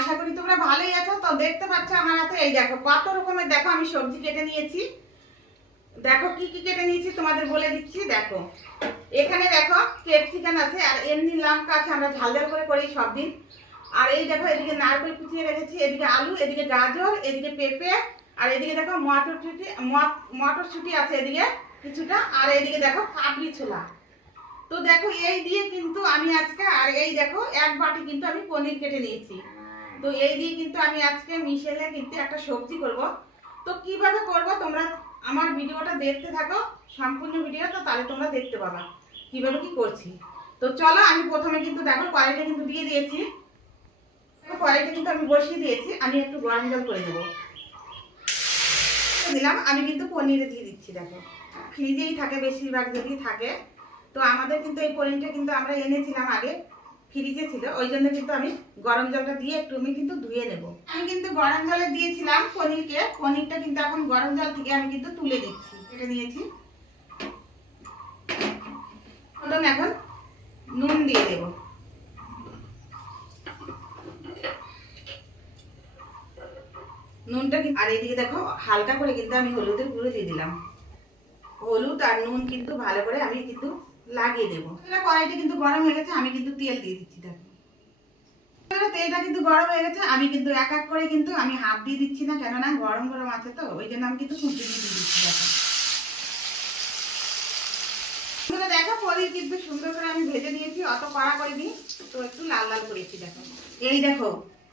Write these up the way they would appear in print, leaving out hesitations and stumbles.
আশা করি তোমরা ভালোই আছো। তো দেখতে পাচ্ছ আমার হাতে এই দেখো কত রকমের, দেখো আমি সবজি কেটে নিয়েছি। দেখো কি কি কেটে নিয়েছি তোমাদের বলে দিচ্ছি। দেখো এখানে দেখো ক্যাপসিকাম আছে, আর এমনি লঙ্কা আছে, আমরা ঝাল ঝাল করে করি সব দিন। আর এই দেখো এদিকে নারকেল কুচিয়ে রেখেছি, এদিকে আলু, এদিকে গাজর, এদিকে পেঁপে, আর এদিকে দেখো মটরশুঁটি আছে এদিকে কিছুটা, আর এদিকে দেখো কাবলি ছোলা। তো দেখো এই দিয়ে কিন্তু আমি আজকে, আর এই দেখো এক বাটি কিন্তু আমি পনির কেটে নিয়েছি। তো এই দিয়ে কিন্তু আমি আজকে মিশেলে কিন্তু একটা সবজি করব। তো কিভাবে করব তোমরা আমার ভিডিওটা দেখতে থাকো, সম্পূর্ণ ভিডিওটা, তাহলে তোমরা দেখতে পাবা কিভাবে কি করছি। তো চলো আমি প্রথমে কিন্তু দেখো কড়াইটা কিন্তু দিয়ে দিয়েছি। কড়াইটা কিন্তু আমি বসিয়ে দিয়েছি, আমি একটু গরম জল করে দেবো দিলাম। আমি কিন্তু পনিরে দিয়ে দিচ্ছি। দেখো ফ্রিজেই থাকে বেশিরভাগ, যদি থাকে। তো আমাদের কিন্তু এই পনিরটা কিন্তু আমরা এনেছিলাম আগে, ফ্রিজে ছিল, ওই জন্য কিন্তু আমি গরম জলটা দিয়ে একটু আমি কিন্তু ধুয়ে নেব। আমি কিন্তু গরম জলে দিয়েছিলাম পনিরটা কিন্তু এখন গরম জল থেকে আমি কিন্তু তুলে দিচ্ছি, কেটে নিয়েছি। এখন নুন দিয়ে দেব। নুনটা, আর এদিকে দেখো হালকা করে কিন্তু আমি হলুদের গুঁড়ো দিয়ে দিলাম। হলুদ আর নুন কিন্তু ভালো করে আমি কিন্তু লাগিয়ে দেবো। কড়াইটা কিন্তু গরম হয়ে গেছে, আমি কিন্তু তেল দিয়ে দিচ্ছি। দেখো তেলটা কিন্তু গরম হয়ে গেছে, আমি কিন্তু এক এক করে কিন্তু আমি হাত দিয়ে দিচ্ছি না, কেননা গরম গরম আছে, তো ওই জন্য আমি কিন্তু খুঁটি দিয়ে দিচ্ছি। দেখো দেখো পনির কিন্তু সুন্দর করে আমি ভেজে নিয়েছি, অত কড়া করে দিই, তো একটু লাল লাল করেছি। দেখো এই দেখো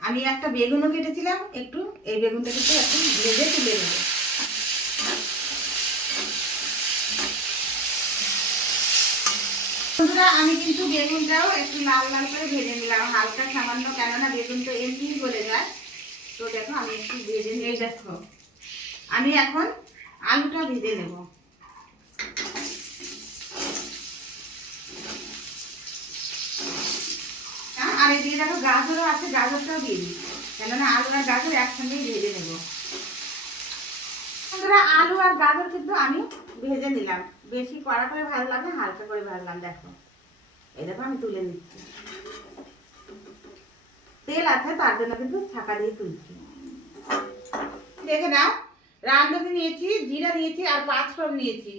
আমি একটা বেগুনও কেটেছিলাম একটু, এই বেগুনটা কিন্তু একটু ভেজে তুলে নেবো। আমি কিন্তু বেগুনটাও একটু লাল লাল করে ভেজে নিলাম, হালকা সামান্য, কেননা বেগুন তো এমনি গলে যায়। তো দেখো আমি একটু ভেজে নিয়ে, দেখো আমি এখন আলুটা ভেজে নেব। আর এদিকে দেখো গাজরও আছে, গাজরটাও দিয়ে দিই, কেননা আলু আর গাজর একসঙ্গেই ভেজে নেব। আলু আর গাজর কিন্তু আমি ভেজে নিলাম, বেশি কড়া করে ভাজলাম না, হালকা করে ভাজলাম। দেখো এই দেখো আমি তুলে নিচ্ছি, তেল আছে তার জন্য কিন্তু ছাকা দিয়ে তুলছি। দেখে নাও, রাঁধুনি নিয়েছি, জিরা নিয়েছি, আর পাঁচফোড়ন নিয়েছি।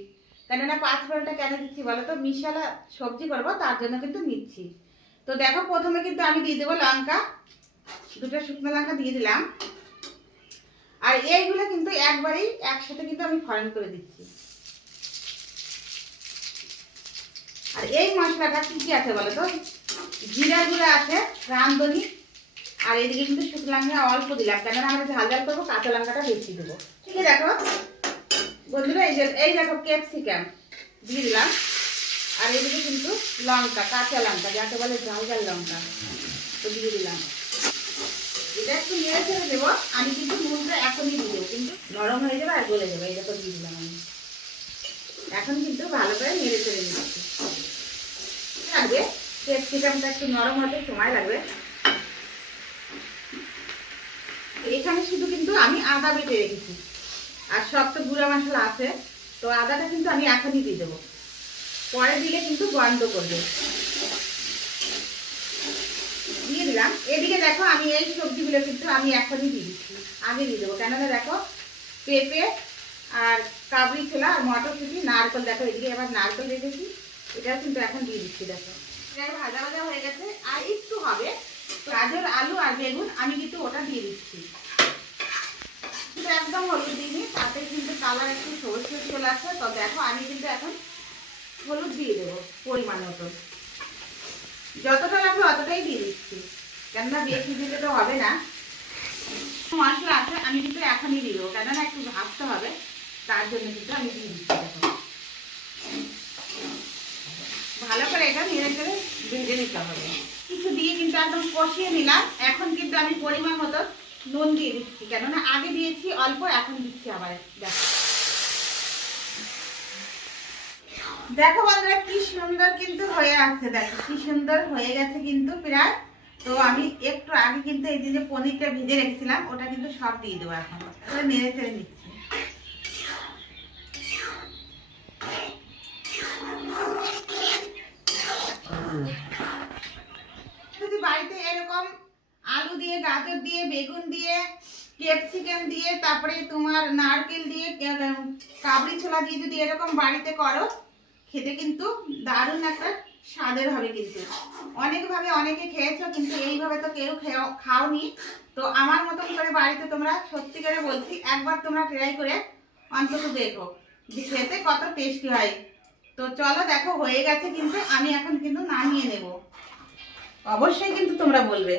কেননা পাঁচফোড়নটা কেন দিচ্ছি বলো তো, মিশালা সবজি করবো তার জন্য কিন্তু নিচ্ছি। তো দেখো প্রথমে কিন্তু আমি দিয়ে দেবো লঙ্কা, দুটো শুকনো লঙ্কা দিয়ে দিলাম। আর এইগুলো কিন্তু একবারেই একসাথে কিন্তু আমি ফোড়ন করে দিচ্ছি। আর এই মশলাটা কি কি আছে বলো তো, জিরা গুঁড়া আছে, রাঁধুনি, আর এদিকে কিন্তু শুকনো লঙ্কা অল্প দিলাম, কেননা আমরা ঝাল ঝাল করবো, কাঁচা লঙ্কাটা বেশি দেবো। ঠিক আছে দেখো বন্ধুরা, এই দেখো ক্যাপসিকাম দিয়ে দিলাম, আর এদিকে কিন্তু লঙ্কা, কাঁচা লঙ্কা যাকে বলে ঝাল ঝাল লঙ্কা, তো দিয়ে দিলাম। এটা একটু নেড়ে ছেড়ে দেবো, আমি কিন্তু নুনটা এখনই দিয়ে দেবো, কিন্তু নরম হয়ে যাবে আর গলে যাবে। এই দেখো দিয়ে দিলাম আমি, এখন কিন্তু ভালো করে নেড়ে ছেড়ে নিচ্ছি। লাগবে ক্যাপসিকামটা একটু নরম হতে সময় লাগবে। এখানে শুধু কিন্তু আমি আদা বেটে রেখেছি, আর সব তো গুঁড়া মশলা আছে, তো আদাটা কিন্তু আমি এখনই দিয়ে দেবো, পরে দিলে কিন্তু গন্ধ করবে। দিয়ে দিলাম। এদিকে দেখো আমি এই সবজিগুলো কিন্তু আমি এখনই দিয়ে দিচ্ছি, আগে দিয়ে দেবো, কেননা দেখো পেঁপে আর কাবলি ছোলা আর মটরশুঁটি, নারকেল, দেখো এদিকে আবার নারকেল রেখেছি, এটাও কিন্তু এখন দিয়ে দিচ্ছি। দেখো ভাজা ভাজা হয়ে গেছে, আর একটু হবে। গাজর, আলু আর বেগুন আমি কিন্তু ওটা দিয়ে দিচ্ছি, কিন্তু একদম হলুদ দিইনি, তাতে কিন্তু কালার একটু সবুজ সবুজ চলে আসছে। তো দেখো আমি কিন্তু এখন হলুদ দিয়ে দেবো পরিমাণ মতো, যতটা লাগবে অতটাই দিয়ে দিচ্ছি, কেননা বেশি দিলে তো হবে না। মশলা আছে আমি কিন্তু এখনই দিয়ে দেবো, কেননা একটু ভাজতে হবে, তার জন্য কিন্তু আমি দিয়ে দিচ্ছি। দেখো ভালো করে এটা নেড়ে চেড়ে ভেজে নিতে হবে। কিছু দিয়ে কিন্তু একদম কষিয়ে নিলাম। এখন কিন্তু আমি পরিমাণ মতো নুন দিয়ে দিচ্ছি, কেননা আগে দিয়েছি অল্প, এখন দিচ্ছি আবার। দেখো দেখো বন্ধুরা কি সুন্দর কিন্তু হয়ে আছে, দেখো কি সুন্দর হয়ে গেছে কিন্তু প্রায়। তো আমি একটু আগে কিন্তু এই যে পনিরটা ভেজে রেখেছিলাম ওটা কিন্তু সব দিয়ে দেবো, এখন নেড়ে চেড়ে নিচ্ছি। যদি বাড়িতে এরকম আলু দিয়ে, গাজর দিয়ে, বেগুন দিয়ে, ক্যাপসিকাম দিয়ে, তারপরে তোমার নারকেল দিয়ে, কাবলি ছোলা দিয়ে যদি এরকম বাড়িতে করো, খেতে কিন্তু দারুণ একটা স্বাদের হবে। কিন্তু অনেকভাবে অনেকে খেয়েছো, কিন্তু এইভাবে তো কেউ খাওনি। তো আমার মতন করে বাড়িতে তোমরা, সত্যি করে বলছি, একবার তোমরা ট্রাই করে অন্তত দেখো যে খেতে কত টেস্টি হয়। তো চলো দেখো হয়ে গেছে, কিন্তু আমি এখন কিন্তু নামিয়ে নেব। অবশ্যই কিন্তু তোমরা বলবে।